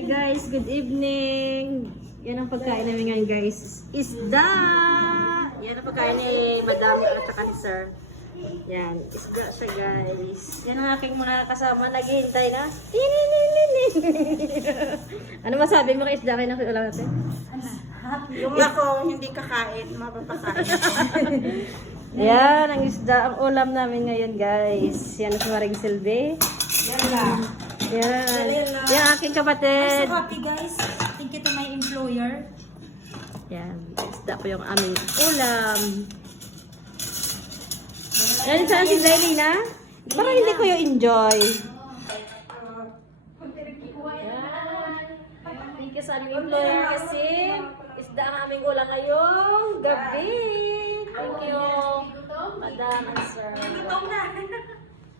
Hi guys, good evening. Yan ang pagkain namin ngayon guys. Isda! Yan ang pagkain ni Madam at saka ni Sir. Yan, isda siya guys. Yan ang aking mga kasama, naghihintay na. Ano masabi mo kay isda kayo ng ulam natin? Yung ako hindi kakain, mapapakain. Yan, ang isda, ang ulam namin ngayon guys. Yan ang Maring Silve. Yan lang. Yan. Yan aking kapatid. I'm so happy guys. Thank you to my employer. Yan, isda po yung aming ulam. Yan, saan si Dailina? Parang hindi ko yung enjoy. Thank you sa aming employer kasi isda ang aming ulam ngayong gabi. Thank you, Madam and Sir.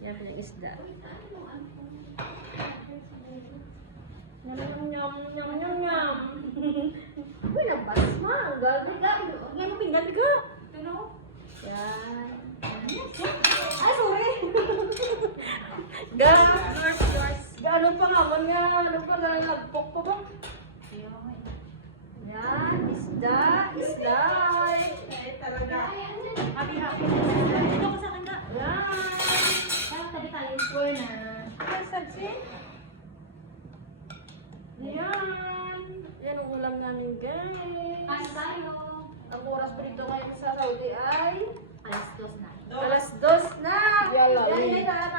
Yan po yung isda. Nyam, nyam, nyam, nyam, nyam. Uy, nabas ma. Ang gagawin. Ang gagawin pinggan ka. Yan. Ay, sorry. Yours. Ano pa nga man nga. Ano pa nga nagpok pa ba? Yan. Isda. Talaga. Happy. Dito ko sa kanya. Yan. Tabi tayo yung corner. Yan. Yan ang ulam namin guys. Kain tayo. Ang oras pa dito ngayon sa Saudi ay Alas 2 na. alas 2 na. Yan,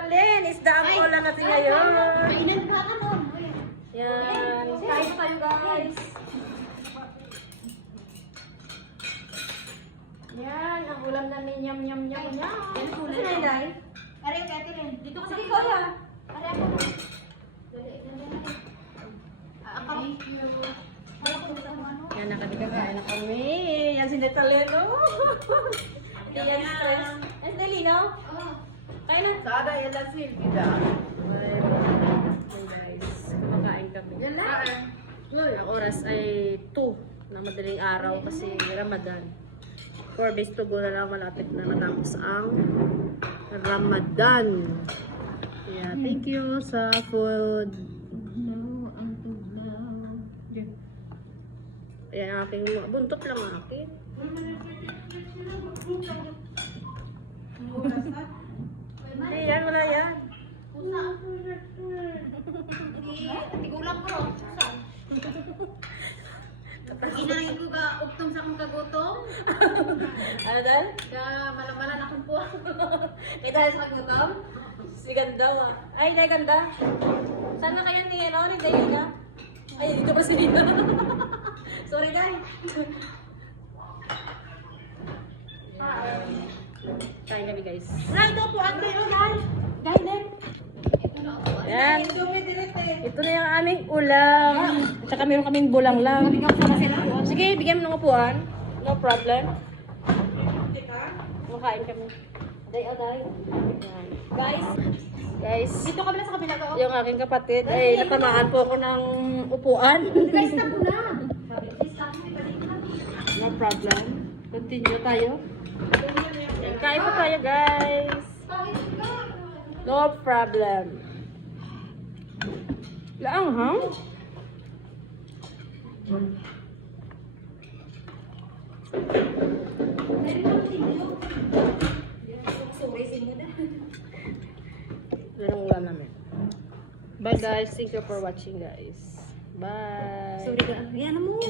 Alin. Isda ang ulam natin ngayon. Kainan ka ka nun. Yan. Kain tayo guys. Yan. Ang ulam namin. Yum, yum, yum, yum. Yan ang ulam. Sino yung day? Aray, Kathleen. Dito ko sa Sige, kuya. Aray ako. Ako. Yan, nakakakain na kami. Yan si Netaleno. Yan, stress. Yan si Delino. Kain na. Sada, yan lang silbida. Yan guys. Kumakain kami. Yan lang. Ang oras ay 2 na madaling araw kasi Ramadan. 4 days to go na lang, malapit na matapos ang Ramadan. Yeah, thank you sa food. Ayan, aking buntot lang akin. Ayan, wala yan. Tigulang ko. Inahin ko ka uktong sa akong kagutom. Ano dahil? Ka malamalan akong po. May dahil sa kagutom? Si Ganda wa. Ay, dahil Ganda. Saan na kaya ni Daylina? Ay, dito pa si Rina. Sorry, Day. Kain kami, guys. Nay, ito po ang Nay. Guys, Yan. Ito na yung aming ulam. At saka meron kaming bulang lang. Sige, bigyan mo ng upuan. No problem. Makain kami. Day, day. Guys. Dito kami na sa kabila ko. Yung aking kapatid ay natamaan po ako ng upuan. Guys, na po na. No problem. Continue tayo. Kain po tayo, guys. No problem. Laang, ha? Yan ang ulam namin. Bye, guys. Thank you for watching, guys. Bye. Sorry ka. Yan mo.